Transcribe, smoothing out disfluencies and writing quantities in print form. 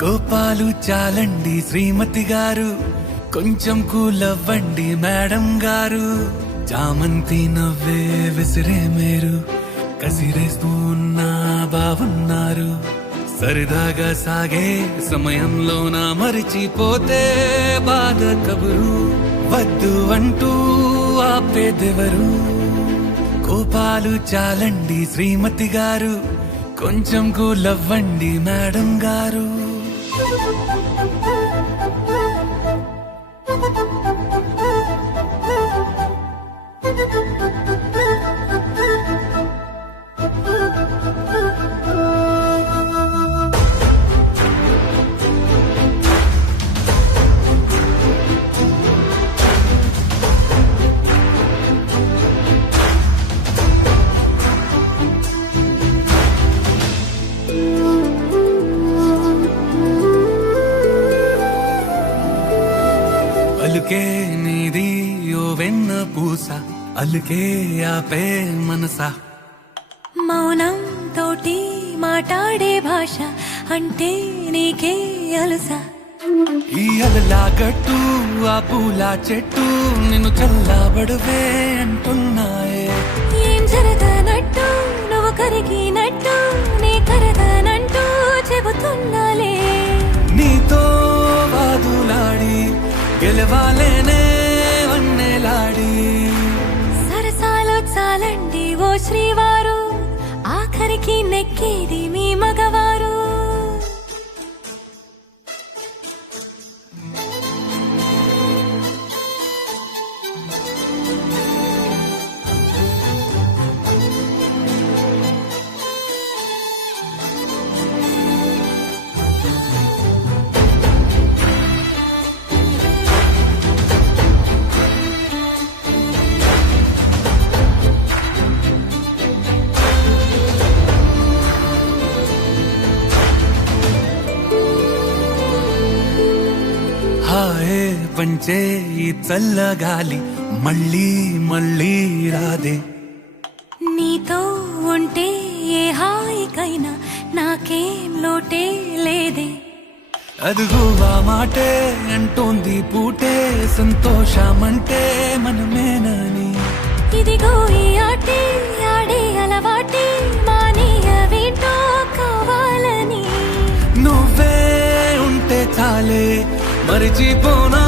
కోపాలు చాలండి శ్రీమతి గారు, కొంచెం కూలవ్వండి మేడం గారు. చామంతి నవ్వే విసిరే మీరు, కసిరేస్తూ ఉన్నా బావున్నారు. సరదాగా సాగే సమయంలోన మరిచిపోతే బాధ కబురు, వద్దు అంటూ ఆపేదెవరు. కోపాలు చాలండి శ్రీమతి గారు, కొంచెం కూలవ్వండి మేడం గారు. అలుకే నీది ఓ వెన్న పూస, అలుకే ఆపే మనసా. మౌనం తోటి మాట్లాడే భాష అంటే నీకే అలుసా. ఈ అలలా గట్టు ఆ పూల చెట్టు నిన్ను చల్లబడువే అంటున్నాయే. ఏం జరగనట్టు నువ్వు కరిగినట్టు నీ కరగనంటూ చెబుతున్నాలే. నీతో వాదులాడి గెలవాలేనే వన్నెలాడి. సరసాలు చాలండి ఓ శ్రీవారు, ఆఖరికి నెక్కేది మీ మగవారు. హాయే పంచే ఈ చల్లగాలి మళ్ళీ మళ్ళీ రాదే. నీతో ఉంటే ఏ హాయికైనా నాకేం లోటే లేదే. అదుగు ఆ మాటే అంటోంది పూటే, సంతోషమంటే మనమేనని. ఇదిగో ఈ ఆటే ఆడే అలవాటే మానేయవేంటో కావాలని. నువ్వే ఉంటే చాలే మరిచిపోనా